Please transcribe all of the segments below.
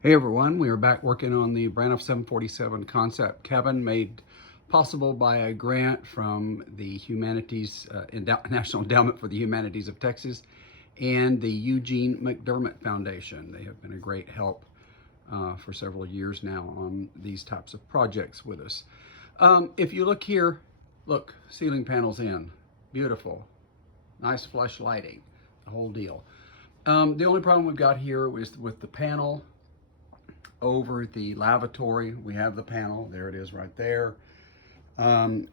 Hey everyone, we are back working on the Braniff 747 concept cabin made possible by a grant from the National Endowment for the Humanities of Texas and the Eugene McDermott Foundation. They have been a great help for several years now on these types of projects with us. If you look here, look, ceiling panels in, beautiful, nice flush lighting, the whole deal. The only problem we've got here is with the panel over the lavatory. We have the panel, there it is right there.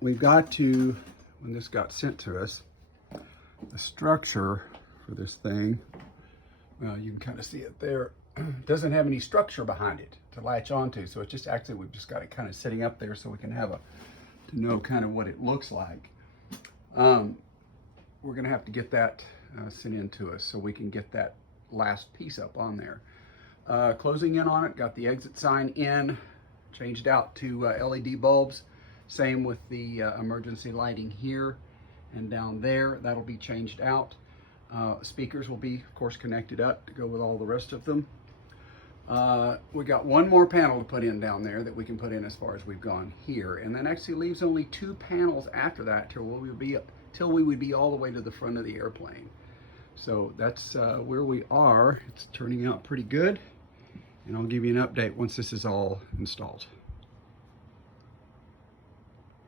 We've got to, when this got sent to us, the structure for this thing, well, you can kind of see it there, doesn't have any structure behind it to latch onto. So it's just actually, we've just got it kind of sitting up there so we can have to know kind of what it looks like. We're gonna have to get that sent in to us so we can get that last piece up on there. Closing in on it, got the exit sign in, changed out to LED bulbs. Same with the emergency lighting here and down there, that'll be changed out. Speakers will be, of course, connected up to go with all the rest of them. We got one more panel to put in down there that we can put in as far as we've gone here, and then actually leaves only 2 panels after that till we would be all the way to the front of the airplane. So that's where we are. It's turning out pretty good, and I'll give you an update once this is all installed.